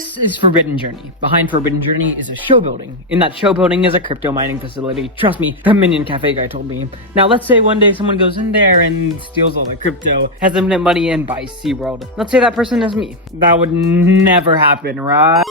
This is Forbidden Journey. Behind Forbidden Journey is a show building. In that show building is a crypto mining facility. Trust me, the Minion Cafe guy told me. Now let's say one day someone goes in there and steals all the crypto, has infinite money, and buys SeaWorld. Let's say that person is me. That would never happen, right?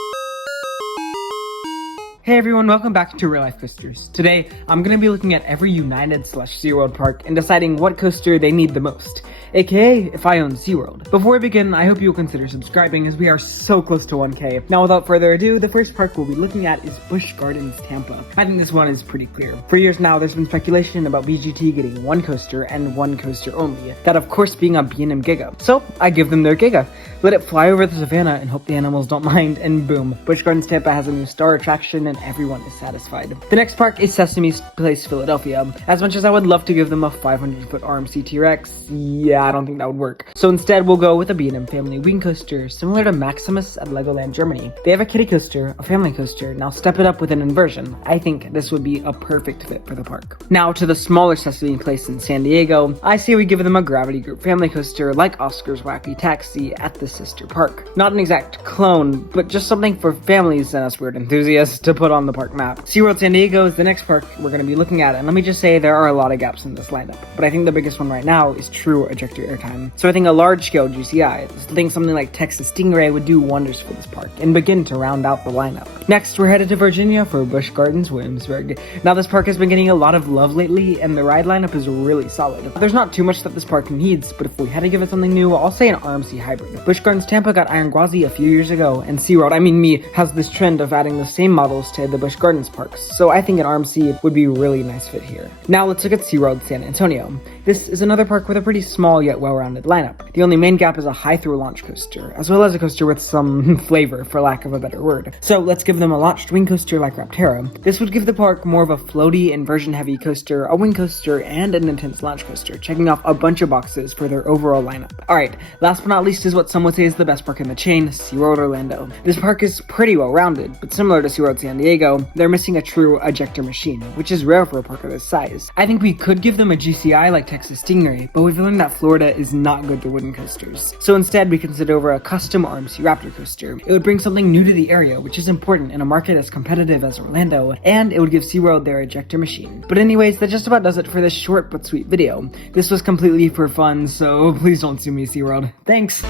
Hey everyone, welcome back to Real Life Coasters. Today, I'm going to be looking at every United/SeaWorld park and deciding what coaster they need the most, aka if I own SeaWorld. Before we begin, I hope you'll consider subscribing as we are so close to 1K. Now without further ado, the first park we'll be looking at is Busch Gardens, Tampa. I think this one is pretty clear. For years now, there's been speculation about BGT getting one coaster and one coaster only, that of course being a B&M Giga. So, I give them their Giga. Let it fly over the savannah and hope the animals don't mind, and boom, Busch Gardens Tampa has a new star attraction and everyone is satisfied. The next park is Sesame Place, Philadelphia. As much as I would love to give them a 500-foot RMC T-Rex, yeah, I don't think that would work. So instead, we'll go with a B&M family wing coaster, similar to Maximus at LEGOLAND, Germany. They have a kiddie coaster, a family coaster, now step it up with an inversion. I think this would be a perfect fit for the park. Now to the smaller Sesame Place in San Diego, I say we give them a Gravity Group family coaster like Oscar's Wacky Taxi at the sister park. Not an exact clone, but just something for families and us weird enthusiasts to put on the park map. SeaWorld San Diego is the next park we're going to be looking at, and let me just say there are a lot of gaps in this lineup, but I think the biggest one right now is true ejector airtime. So I think a large-scale GCI, I think something like Texas Stingray would do wonders for this park, and begin to round out the lineup. Next, we're headed to Virginia for Busch Gardens Williamsburg. Now this park has been getting a lot of love lately, and the ride lineup is really solid. There's not too much that this park needs, but if we had to give it something new, I'll say an RMC hybrid. Busch Gardens Tampa got Iron Gwazi a few years ago, and SeaWorld, I mean me, has this trend of adding the same models to the Busch Gardens parks, so I think an RMC would be a really nice fit here. Now let's look at SeaWorld San Antonio. This is another park with a pretty small yet well-rounded lineup. The only main gap is a high-through launch coaster, as well as a coaster with some flavor, for lack of a better word. So let's give them a launched wing coaster like Rapterra. This would give the park more of a floaty, inversion-heavy coaster, a wing coaster, and an intense launch coaster, checking off a bunch of boxes for their overall lineup. Alright, last but not least is what some would say is the best park in the chain, SeaWorld Orlando. This park is pretty well-rounded, but similar to SeaWorld San Diego, they're missing a true ejector machine, which is rare for a park of this size. I think we could give them a GCI like Texas Stingray, but we've learned that Florida is not good to wooden coasters. So instead, we consider over a custom RMC Raptor coaster. It would bring something new to the area, which is important in a market as competitive as Orlando, and it would give SeaWorld their ejector machine. But anyways, that just about does it for this short but sweet video. This was completely for fun, so please don't sue me, SeaWorld. Thanks!